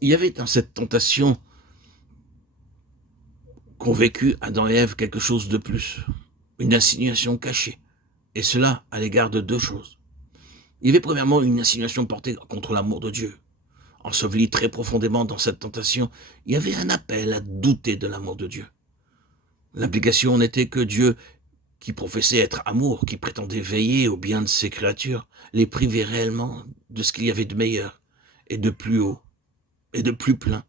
Il y avait dans cette tentation qu'ont vécu Adam et Ève quelque chose de plus, une insinuation cachée, et cela à l'égard de deux choses. Il y avait premièrement une insinuation portée contre l'amour de Dieu. Enseveli très profondément dans cette tentation, il y avait un appel à douter de l'amour de Dieu. L'implication n'était que Dieu, qui professait être amour, qui prétendait veiller au bien de ses créatures, les privait réellement de ce qu'il y avait de meilleur, et de plus haut, et de plus plein,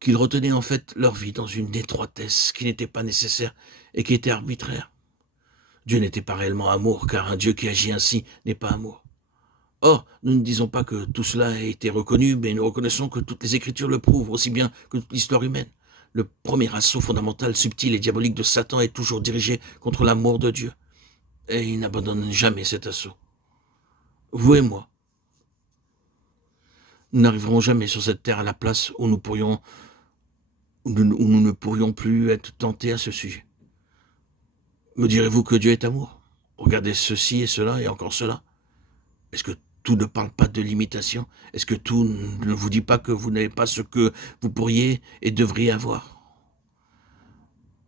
qu'ils retenaient en fait leur vie dans une étroitesse qui n'était pas nécessaire et qui était arbitraire. Dieu n'était pas réellement amour, car un Dieu qui agit ainsi n'est pas amour. Or, nous ne disons pas que tout cela a été reconnu, mais nous reconnaissons que toutes les Écritures le prouvent, aussi bien que toute l'histoire humaine. Le premier assaut fondamental, subtil et diabolique de Satan est toujours dirigé contre l'amour de Dieu. Et il n'abandonne jamais cet assaut. Vous et moi, nous n'arriverons jamais sur cette terre à la place où nous ne pourrions plus être tentés à ce sujet. Me direz-vous que Dieu est amour? Regardez ceci et cela et encore cela. Est-ce que tout ne parle pas de limitation? Est-ce que tout ne vous dit pas que vous n'avez pas ce que vous pourriez et devriez avoir?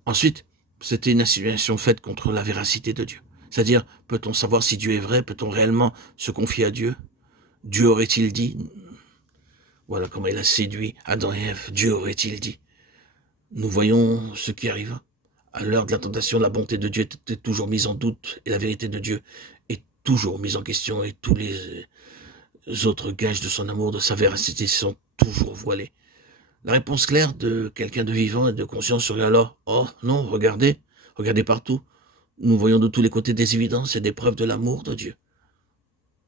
Ensuite, c'était une insinuation faite contre la véracité de Dieu. C'est-à-dire, peut-on savoir si Dieu est vrai? Peut-on réellement se confier à Dieu? Dieu aurait-il dit? Voilà comment il a séduit Adam et Ève. Dieu aurait-il dit? Nous voyons ce qui arriva. À l'heure de la tentation, la bonté de Dieu était toujours mise en doute et la vérité de Dieu est toujours mise en question et tous les autres gages de son amour, de sa véracité sont toujours voilés. La réponse claire de quelqu'un de vivant et de conscience serait alors: oh non, regardez, regardez partout. Nous voyons de tous les côtés des évidences et des preuves de l'amour de Dieu.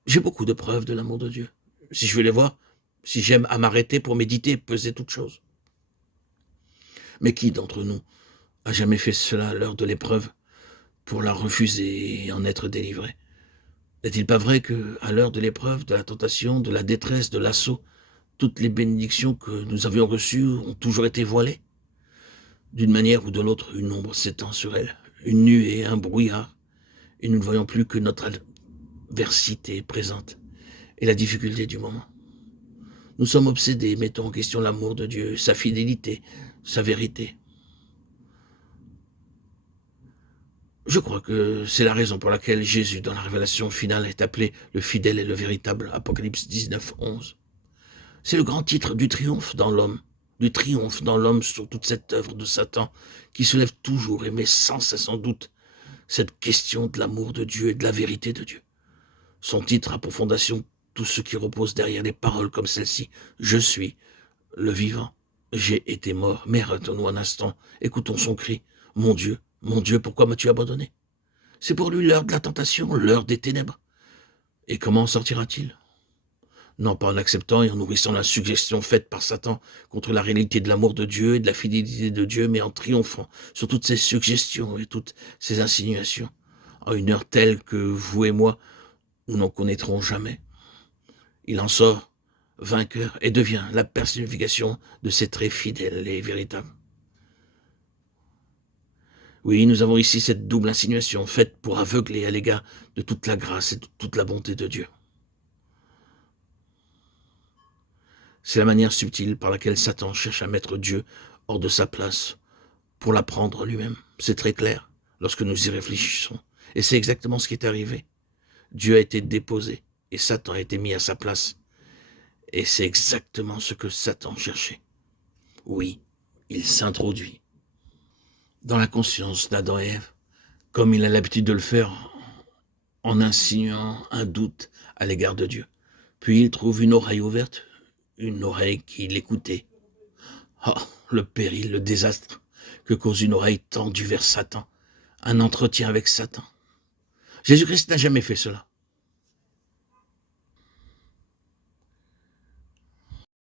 J'ai beaucoup de preuves de l'amour de Dieu. Si je veux les voir, si j'aime à m'arrêter pour méditer et peser toutes choses. Mais qui d'entre nous a jamais fait cela à l'heure de l'épreuve pour la refuser et en être délivré? N'est-il pas vrai que, à l'heure de l'épreuve, de la tentation, de la détresse, de l'assaut, toutes les bénédictions que nous avions reçues ont toujours été voilées? D'une manière ou de l'autre, une ombre s'étend sur elles, une nuée, un brouillard, et nous ne voyons plus que notre adversité présente et la difficulté du moment. Nous sommes obsédés, mettons en question l'amour de Dieu, sa fidélité, sa vérité. Je crois que c'est la raison pour laquelle Jésus, dans la révélation finale, est appelé le fidèle et le véritable, Apocalypse 19, 11. C'est le grand titre du triomphe dans l'homme sur toute cette œuvre de Satan, qui se lève toujours et met sans cesse en doute cette question de l'amour de Dieu et de la vérité de Dieu. Son titre a pour fondation tout ce qui repose derrière des paroles comme celle-ci. Je suis le vivant. J'ai été mort. Mais arrêtons-nous un instant. Écoutons son cri. Mon Dieu, pourquoi m'as-tu abandonné? C'est pour lui l'heure de la tentation, l'heure des ténèbres. Et comment en sortira-t-il? Non pas en acceptant et en nourrissant la suggestion faite par Satan contre la réalité de l'amour de Dieu et de la fidélité de Dieu, mais en triomphant sur toutes ces suggestions et toutes ces insinuations, à une heure telle que vous et moi, nous n'en connaîtrons jamais. Il en sort vainqueur et devient la personnification de ces traits fidèles et véritables. Oui, nous avons ici cette double insinuation faite pour aveugler à l'égard de toute la grâce et de toute la bonté de Dieu. C'est la manière subtile par laquelle Satan cherche à mettre Dieu hors de sa place pour la prendre lui-même. C'est très clair lorsque nous y réfléchissons. Et c'est exactement ce qui est arrivé. Dieu a été déposé et Satan a été mis à sa place. Et c'est exactement ce que Satan cherchait. Oui, il s'introduit dans la conscience d'Adam et Ève, comme il a l'habitude de le faire en insinuant un doute à l'égard de Dieu. Puis il trouve une oreille ouverte, une oreille qui l'écoutait. Oh, le péril, le désastre que cause une oreille tendue vers Satan, un entretien avec Satan. Jésus-Christ n'a jamais fait cela.